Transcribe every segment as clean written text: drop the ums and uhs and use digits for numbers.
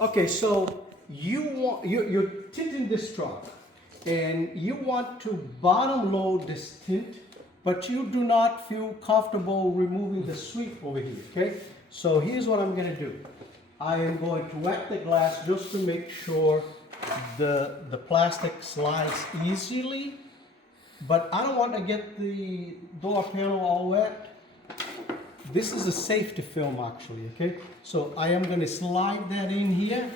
Okay, so you're tinting this truck, and you want to bottom load this tint, but you do not feel comfortable removing the sweep over here. Okay, so here's what I'm going to do. I am going to wet the glass just to make sure the plastic slides easily, but I don't want to get the door panel all wet. This is a safety film actually, okay? So I am going to slide that in here.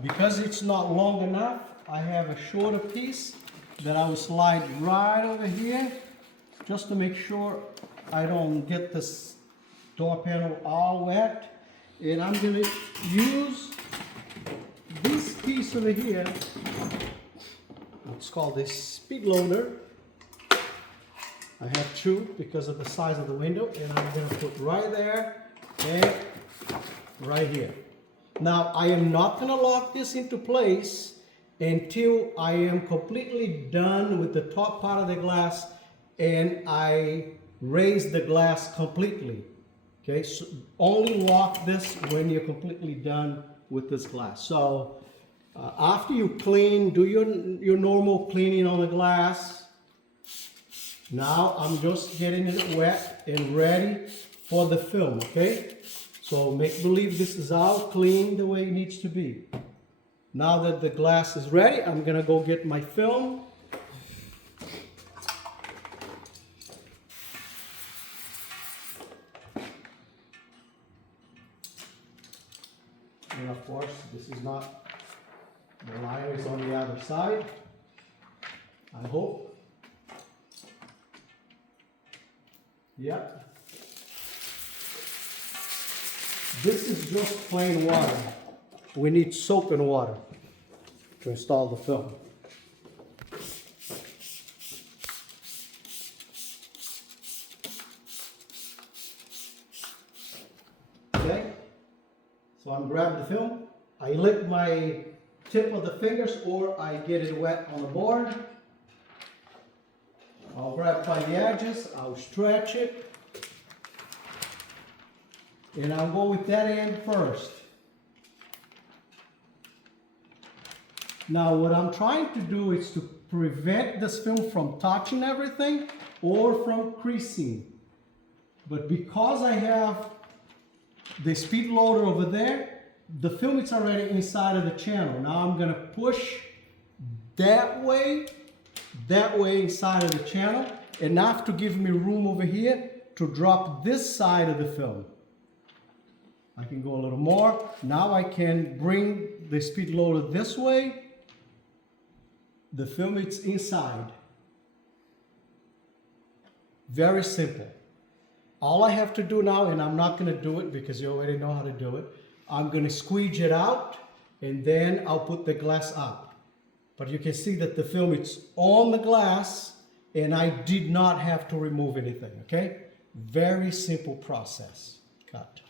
Because it's not long enough, I have a shorter piece that I will slide right over here just to make sure I don't get this door panel all wet. And I'm going to use this piece over here. It's called a speed loader. I have two because of the size of the window, and I'm going to put right there and right here. Now I am not going to lock this into place until I am completely done with the top part of the glass and I raise the glass completely. Okay, so only lock this when you're completely done with this glass. So after you clean, do your normal cleaning on the glass. Now I'm just getting it wet and ready for the film, okay? So make believe this is all clean the way it needs to be. Now that the glass is ready, I'm gonna go get my film. And of course, this is not, the liner is on the other side, I hope. Yep. This is just plain water. We need soap and water to install the film. Okay, so I'm grabbing the film. I lick my tip of the fingers or I get it wet on the board. I'll grab by the edges, I'll stretch it, and I'll go with that end first. Now what I'm trying to do is to prevent this film from touching everything or from creasing. But because I have the speed loader over there, the film is already inside of the channel. Now I'm going to push that way inside of the channel, enough to give me room over here to drop this side of the film. I can go a little more. Now I can bring the speed loader this way. The film is inside. Very simple. All I have to do now, and I'm not going to do it because you already know how to do it, I'm going to squeeze it out and then I'll put the glass up. But you can see that the film is on the glass and I did not have to remove anything, okay? Very simple process. Cut.